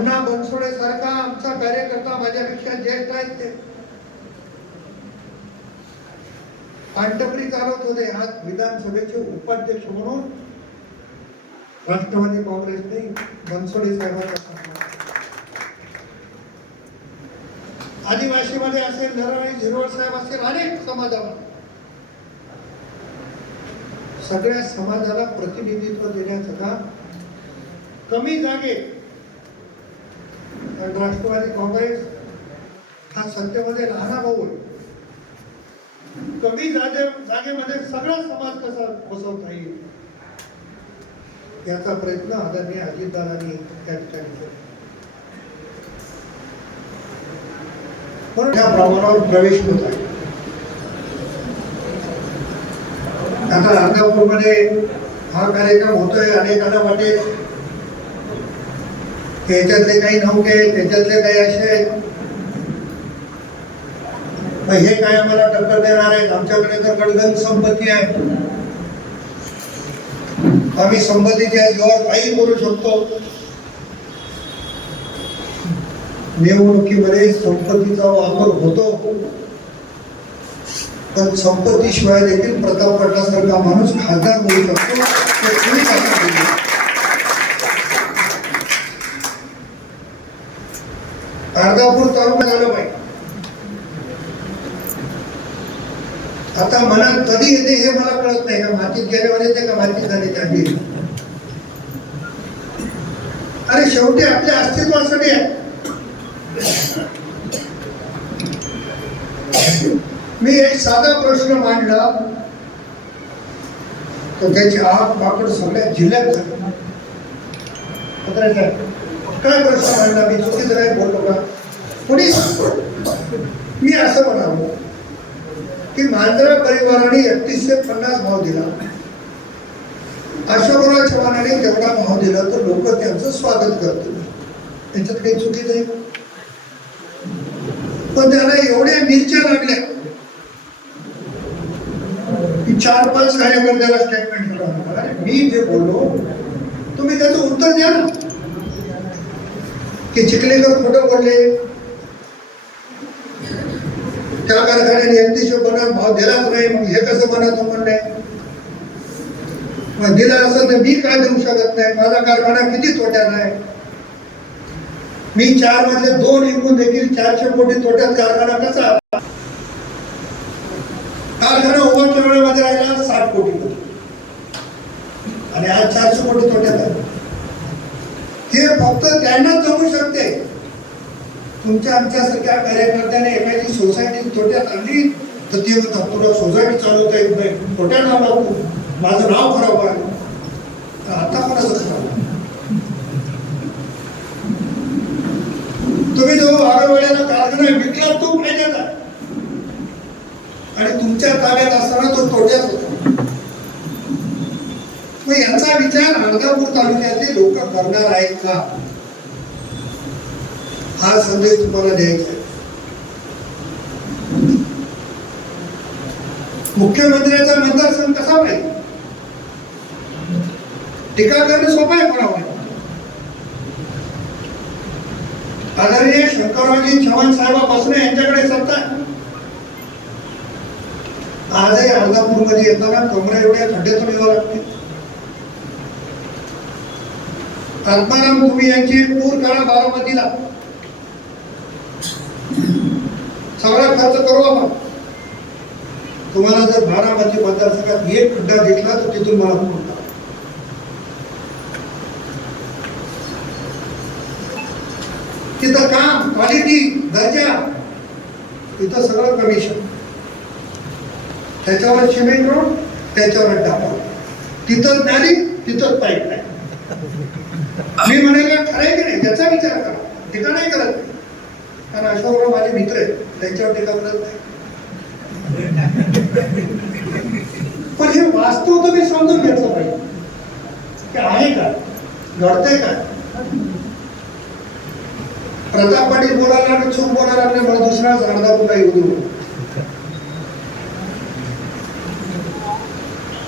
अण्णा बनसोडे सारखा आमचा कार्यकर्ता माझ्यापेक्षा ज्येष्ठ आहेत ते. पांटपरी चालवत होते आज विधानसभेचे उपाध्यक्ष म्हणून. राष्ट्रवादी काँग्रेसने बनसोडे साहेबांचा आदिवासीमध्ये असेल नरवाणी झिरवळ साहेब असेल अनेक समाजावर. सगळ्या समाजाला प्रतिनिधित्व देण्याचं काम कमी जागेत कारण राष्ट्रवादी काँग्रेस हा सत्तेमध्ये लहाना भाऊ कमी जागे जागेमध्ये सगळा समाज कसा बसवता येईल? याचा प्रयत्न आदरणीय अजितदादांनी त्या ठिकाणी केला. मोठ्या प्रमाणावर प्रवेश होत आहे. आता अर्धापूरमध्ये हा कार्यक्रम होतोय अनेकांना वाटेल. त्याच्यातले काही नव्हते त्याच्यातले काही असे मग हे काय आम्हाला टक्कर देणार आहेत? आमच्याकडे तर गडगंज संपत्ती आहे. आम्ही संपत्तीच्या जोर काही करू शकतो. निवडणुकीमध्ये संपत्तीचा वापर होतो. पण संपत्तीशिवाय देखील प्रताप पाटलासारखा माणूस खासदार होऊ शकतो हे कोणीच आता बोलू शकत नाही. अर्धापूर तालुका झालं पाहिजे आता मनात कधी येते हे मला कळत नाही. का मातीत गेल्यावर येते का मातीत झाली त्याची अरे शेवटी आपल्या अस्तित्वासाठी आहे. मी एक साधा प्रश्न मांडला. तर त्याची आग पाकड सगळ्या जिल्ह्यात झाली. काय प्रश्न मांडला मी? चुकीचं काय बोललो का? कोणी मी असं म्हणावं की मांजरा परिवाराने एकतीसशे पन्नास भाव दिला. अशोकराव चव्हाणाने तेवढा भाव दिला तर लोक त्यांचं स्वागत करतील. त्याच्यात काही चुकी नाही. पण त्याला एवढ्या मिरच्या लागल्या. की चार पाच कार्यकर्त्याला स्टेटमेंट करावं मी जे बोललो तुम्ही त्याचं उत्तर द्या ना. की चिखलेकर खोटं बोलले. त्या कारखान्याने एकतीसशे पन्नास भाव दिलाच नाही मग हे कसं बनवतो म्हणलंय मग दिला असं तर मी काय देऊ शकत नाही? माझा कारखाना किती तोट्यात आहे? मी चार मधले दोन विकून देखील चारशे कोटी तोट्यात कारखाना कसा? कारखाना उभा केवढ्यामध्ये राहिला? साठ कोटी. आणि आज चारशे कोटी तोट्यात आहे. फक्त त्यांनाच जमू शकते. तुमच्या आमच्यासारख्या कार्यकर्त्याने एखादी सोसायटी तोट्यात आणली तर ती म्हणतात तुला सोसायटी चालवता येत नाही. खोट्या नाव माझं नाव खराब आहे तर आता कोणाचं खराब तुम्ही जो आरोग्याला कारखाना विकला तो फायद्याचा आणि तुमच्या ताब्यात असताना तो तोट्यात होता मग याचा विचार अर्धापूर तालुक्यातले लोक करणार आहेत का? हा संदेश तुम्हाला द्यायचा आहे. मुख्यमंत्र्याचा मतदारसंघ कसा पाहिजे टीका करणं सोपं आहे कोणावर? आदरणीय शंकररावजी चव्हाण साहेबापासून यांच्याकडे सत्ता आजही अर्धापूरमध्ये येताना कमरा एवढ्या खड्ड्यातून यावं लागते आत्माराम तुम्ही यांची पूर करा बारामतीला. सगळा खर्च करू आपण. तुम्हाला जर बारामती मतदारसंघात एक खड्डा दिसला तर तिथून मला फोन करा. तिथं काम क्वालिटी दर्जा तिथं सगळं कमिशन त्याच्यावर सिमेंट रोड त्याच्यावर डाबा तिथं नाली तिथं पाईप मी म्हणायला खरंय की नाही त्याचा विचार करा. टीका नाही करत? मी. कारण अशोकराव माझे मित्र आहेत. त्यांच्यावर टीका करत नाही पण हे वास्तव तुम्ही समजून घ्यायचं पाहिजे की आहे का? घडतंय का? प्रताप पाटील बोलायला आणि चूक बोलायला लागले मला दुसरा अर्धा पुन्हा येऊ देऊ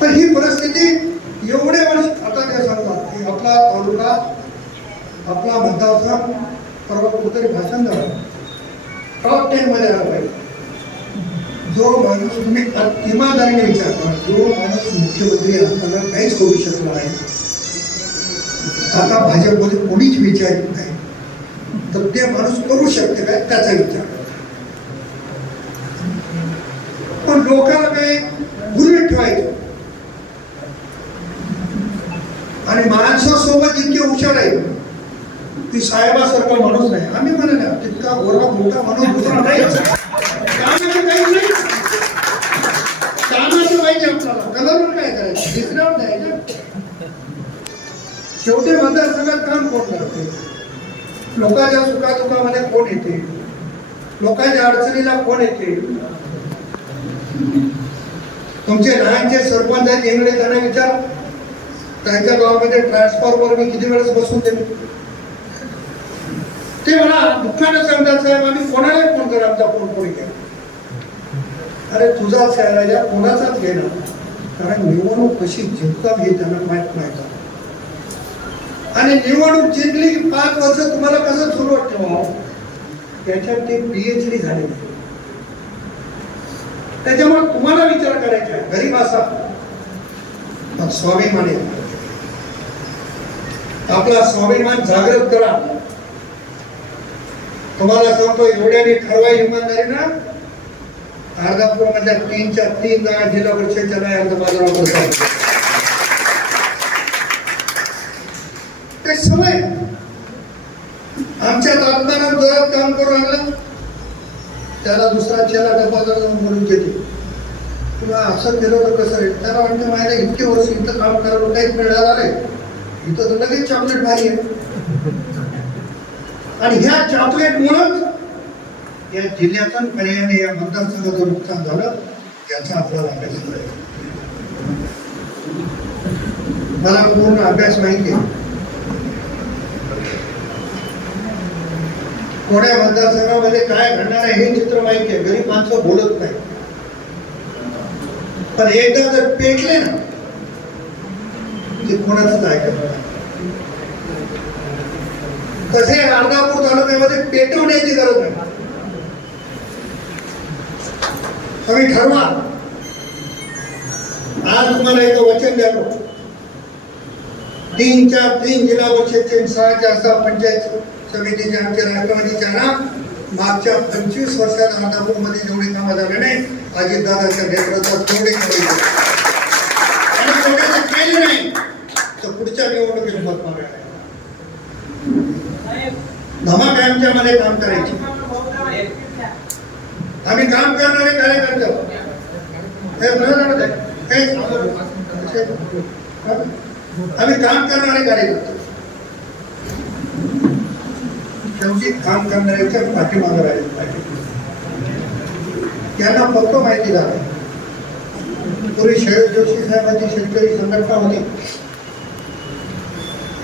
पण ही परिस्थिती एवढे वर्ष आता ते सांगतात की आपला तालुका आपला मतदारसंघ मला कुठेतरी भाषण झालं. टॉप टेनमध्ये आला पाहिजे. जो माणूस तुम्ही इमानदारीने विचारता जो माणूस मुख्यमंत्री असताना काहीच करू शकला नाही. आता भाजपमध्ये कोणीच विचारित नाही. तर ते माणूस करू शकते काय त्याचा विचार. पण लोकांना काय गुरवीत ठेवायचं? आणि माणसासोबत जितके हुशार आहे ती साहेबासारखा माणूस नाही. आम्ही म्हणा ना तितका गोरा मोठा माणूस दुसरा नाही. कामाचं काही नाही. कामाचं पाहिजे आपल्याला. कलरवर काय करायचं? दिसण्यावर नाही ना शेवटी मतदारसंघात काम कोण करते? लोकांच्या सुखादुखामध्ये कोण येते? लोकांच्या अडचणीला कोण येते? तुमचे लहानचे सरपंच आहेत इंगळे त्यांना विचार. त्यांच्या गावामध्ये ट्रान्सफॉर्मर मी किती वेळेस बसून देतो. ते मला दुःखानं सांगतात साहेब आम्ही कोणाला फोन करा आमचा फोन कोणी घ्या अरे तुझाच साहेब कोणाचाच घेणार कारण निवडणूक कशी जिंकतात हे त्यांना माहीत नाही का? आणि निवडणूक जिंकली की पाच वर्ष तुम्हाला कसं सुरुवात ठेवावं? त्याच्यात ते पीएच डी झाले त्याच्यामुळे तुम्हाला विचार करायचा आहे गरीब असा. पण स्वाभिमान आहे. आपला स्वाभिमान जागृत करा. तुम्हाला सांगतो एवढ्याने ठरवा इमानदारीनं. अर्धापूरमधल्या तीनच्या तीन जागा जिल्हा परिषदेच्या नाही अर्ध बाजारावर बसायचं. ते समय आमच्या आत्मानं जोरात काम करू लागलं त्याला दुसरा चेला डबा जाऊन म्हणून घेते तुला असं केलं तर कसं रे त्याला वाटतं माझ्या इतके वर्ष इथं काम करायला काहीच मिळणार आले इथं तर लगेच चॉकलेट भारी आहे. आणि ह्या चॉकलेट मुळच या जिल्ह्यातून पर्यायाने या मतदारसंघाचं नुकसान झालं याचा आपल्याला अभ्यास करायचा. मला पूर्ण अभ्यास माहिती आहे. कोण्या मतदारसंघामध्ये काय घडणार आहे हे चित्र माहिती आहे. गरीब माणसं बोलत नाही पण एकदा जर पेटले ना ते कोणाचंच ऐकत नाही. तसे अर्धापूर तालुक्यामध्ये पेटवण्याची गरज आहे तुम्ही ठरवा. आज तुम्हाला एक वचन द्यालो तीन चार तीन जिल्हा परिषदचे सहा चार सहा पंचायत समितीचे आमच्या राष्ट्रवादीच्या ना मागच्या पंचवीस वर्षात अर्धापूरमध्ये जेवढी कामं झाले नाही अजितदादाच्या नेतृत्वात तेवढे केले तेवढे केले नाही तर पुढच्या निवडणूक धमाक आहे आमच्यामध्ये काम करायची. आम्ही काम करणारे कार्यकर्ते आम्ही काम करणारे कार्यकर्ते शेवटी काम करणाऱ्याच्या पाठीमागे राहिले पाहिजे. त्यांना फक्त माहिती झालं पूर्वी शरद जोशी साहेबांची शेतकरी संघटना होती.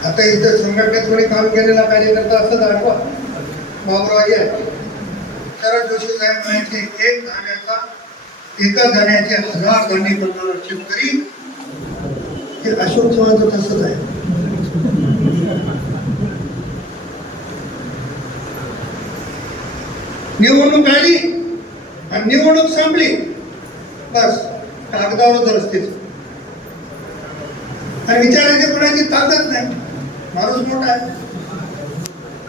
आता इथं संघटनेत कोणी काम केलेला कार्यकर्ता असं आठवा बाबुराव आहे शरद जोशी साहेब म्हणायचे एक धान्याचा एका धान्याचे हजार धान्य बनवणारा शेतकरी हे अशोक चव्हाणचं तसंच आहे. निवडणूक आली आणि निवडणूक संपली. बस कागदावरच रस्तेच आणि विचारायची कोणाची ताकद नाही. माणूस मोठा आहे.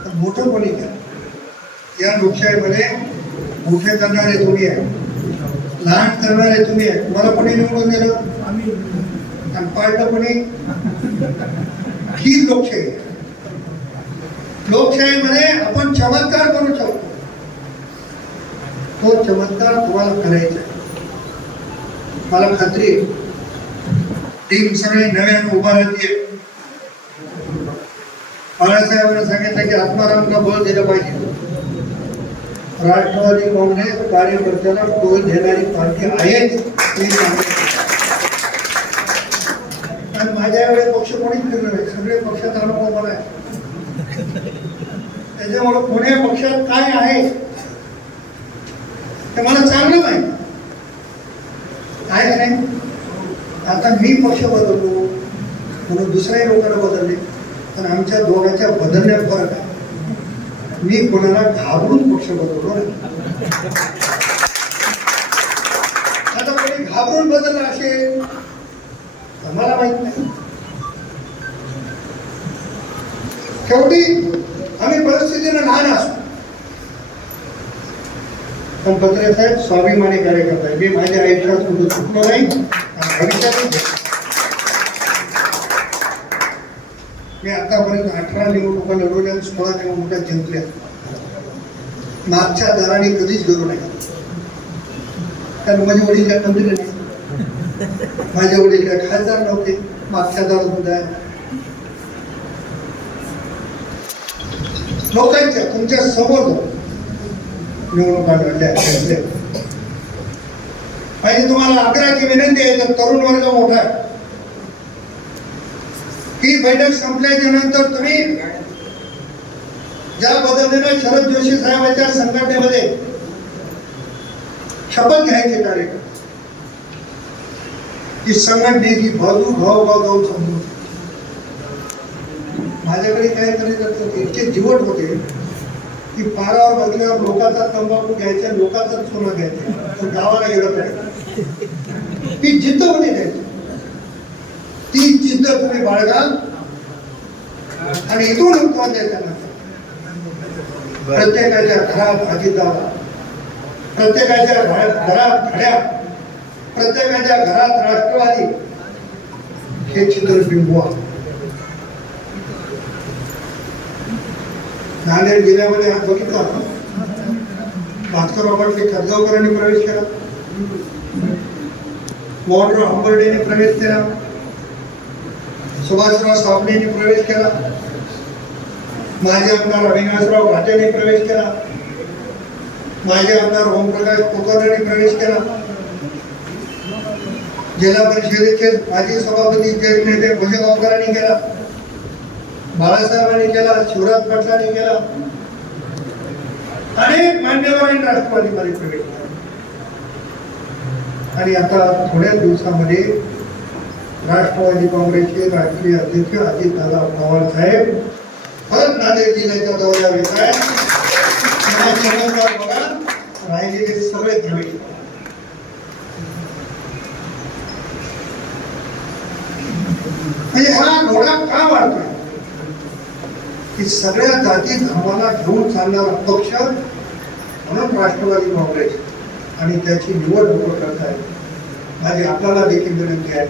पण मोठं कोणी काय या लोकशाहीमध्ये मोठे करणारे तुम्ही आहे. लहान करणारे तुम्ही आहे. तुम्हाला कोणी निवडून दिलं? आम्ही आणि पाळलं कोणी? ही लोकशाही. लोकशाहीमध्ये आपण चमत्कार करू शकतो. तो चमत्कार तुम्हाला करायचा मला खात्री टीम सगळे नव्यानं उभा राहते बाळासाहेबांनी सांगितलं की आत्मारामला बळ दिलं पाहिजे. राष्ट्रवादी काँग्रेस कार्यकर्त्याला बळ देणारी पार्टी आहेच हे माझ्या एवढे पक्ष कोणीच फिरलं नाही सगळे पक्षाचा अनुभव मला आहे त्याच्यामुळे पुणे पक्षात काय आहे ते मला चांगलं माहिती. आहे नाही? आता मी पक्ष बदललो म्हणून दुसऱ्याही लोकांना बदलले. पण आमच्या दोघांच्या बदलण्यात फरक आहे. मी कोणाला घाबरून पक्ष बदललो आता कोणी घाबरून बदलला असेल तर मला माहीत नाही. शेवटी आम्ही परिस्थितीनं लहान असतो. पण पत्रे साहेब स्वाभिमानी कार्यकर्ता आहे. मी माझ्या आयुष्यात कुठं चुकलो नाही आणि नाही. मी आतापर्यंत अठरा निवडणुका लढवल्या आणि सोळा निवडणुका जिंकल्या. नाथच्या दाराने कधीच गेलो नाही. कारण माझे वडील काय मंत्री नाही? माझे वडील काय खासदार नव्हते मागच्या दारात होत्या लोकांच्या तुमच्यासमोर निवडणुका लढल्या जिंकल्या. आणि तुम्हाला आग्रहाची विनंती आहे तर तरुण वर्ग मोठा आहे ही बैठक संपल्याच्या नंतर तुम्ही ज्या पद्धतीने शरद जोशी साहेबांच्या संघटनेमध्ये शपथ घ्यायचे कार्यक्रम की संघटनेची बाजू भाव भाव जाऊन समजून माझ्याकडे काय इतके जिवट होते की पारावर बसल्यावर लोकांचा तंबाखू घ्यायचा लोकांचा सोनं घ्यायचा पण गावाला गेलं पाहिजे. ती जिद्द होती त्याची. ती जिद्द तुम्ही बाळगा आणि इथून द्यायचा नंतर प्रत्येकाच्या घरात अजितदादा. प्रत्येकाच्या घरात घड्या. प्रत्येकाच्या घरात राष्ट्रवादी. हे चित्र बिंबवा. नांदेड जिल्ह्यामध्ये आज बघितला भास्कर बाबांनी खतगावकरांनी प्रवेश केला. मोहनराव हंबर्डेने प्रवेश केला. सुभाषराव साबणेने प्रवेश केला. माजी आमदार अविनाशराव घाटेने प्रवेश केला. माजी आमदार ओमप्रकाश कोकरने प्रवेश केला. जिल्हा परिषदेचे माजी सभापती ज्येष्ठ नेते भुजगावकरांनी केला. बाळासाहेबांनी केला शिवराज पाटलांनी केला. अनेक मान्यवरांनी राष्ट्रवादीमध्ये प्रवेश केला. आणि आता थोड्याच दिवसामध्ये राष्ट्रवादी काँग्रेसचे राष्ट्रीय अध्यक्ष अजितदादा पवार साहेब परत नांदेड जिल्ह्याच्या दौऱ्यावर येत आहेत. मला समजदार बघा राहिलेले सगळे द्रविड म्हणजे हा घोडा का वाढतोय? की सगळ्या जाती धर्माला घेऊन चालणारा पक्ष म्हणून राष्ट्रवादी काँग्रेस आणि त्याची निवडणूक करत आहे माझी आपल्याला देखील विनंती आहे.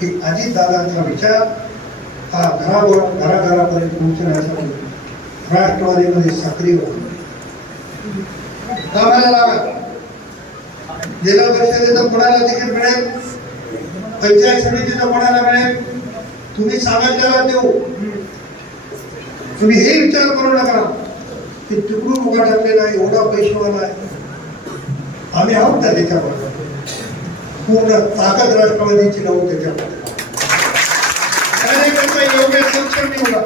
की अजितदादांचा विचार हा घरावर घराघरापर्यंत पोहोचण्यासाठी राष्ट्रवादीमध्ये सक्रिय व्हा कामाला लागा. जिल्हा परिषदेचं कोणाला तिकीट मिळेल? पंचायत समितीचं कोणाला मिळेल? तुम्ही सांगाल त्याला देऊ. तुम्ही हे विचार करू नका. की तिकडून उभा टाकलेला आहे, एवढा पैशावाला आहे. आम्ही आहोत त्या त्याच्याबरोबर पूर्ण ताकद राष्ट्रवादीची लावू त्याच्यामध्ये. कार्यकर्ता योग्य सक्षम निवडा.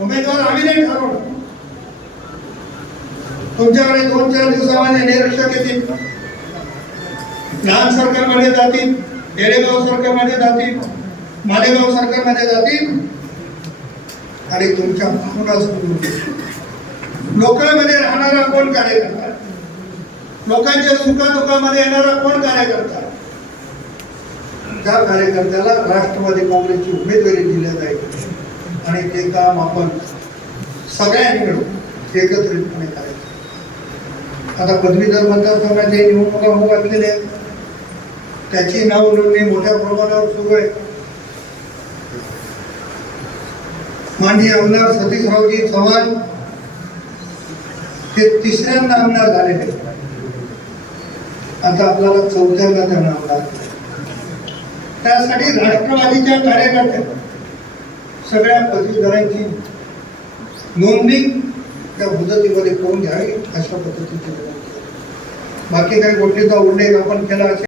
उमेदवार आम्ही नाही ठरवणार. तुमच्याकडे दोन चार दिवसामध्ये निरीक्षक येतील. लहान सरकारमध्ये जातील येडेगाव सरकारमध्ये जातील मालेगाव सरकारमध्ये जातील. आणि तुमच्या भावना लोकांमध्ये राहणारा कोण कार्यकर्ता? लोकांच्या सुखादुखामध्ये येणारा कोण कार्यकर्ता? त्या कार्यकर्त्याला राष्ट्रवादी काँग्रेसची उमेदवारी दिली जाईल. आणि ते काम आपण सगळ्यांनी मिळून एकत्रितपणे करायचं. आता पदवीधर मतदारसंघाचे निवडणुका होऊ घातलेले आहेत. त्याची नाव नोंदणी मोठ्या प्रमाणावर सुरू आहे. माननीय आमदार सतीशरावजी चव्हाण हे तिसऱ्यांदा आमदार झालेले आहेत. आता आपल्याला चौथ्यांदा त्यांना आमदार त्यासाठी राष्ट्रवादीच्या कार्यकर्त्या सगळ्या पदवीधरांची नोंदणी त्या मुदतीमध्ये करून घ्यावी अशा पद्धतीची बाकी काही गोष्टीचा उल्लेख आपण केला असेल.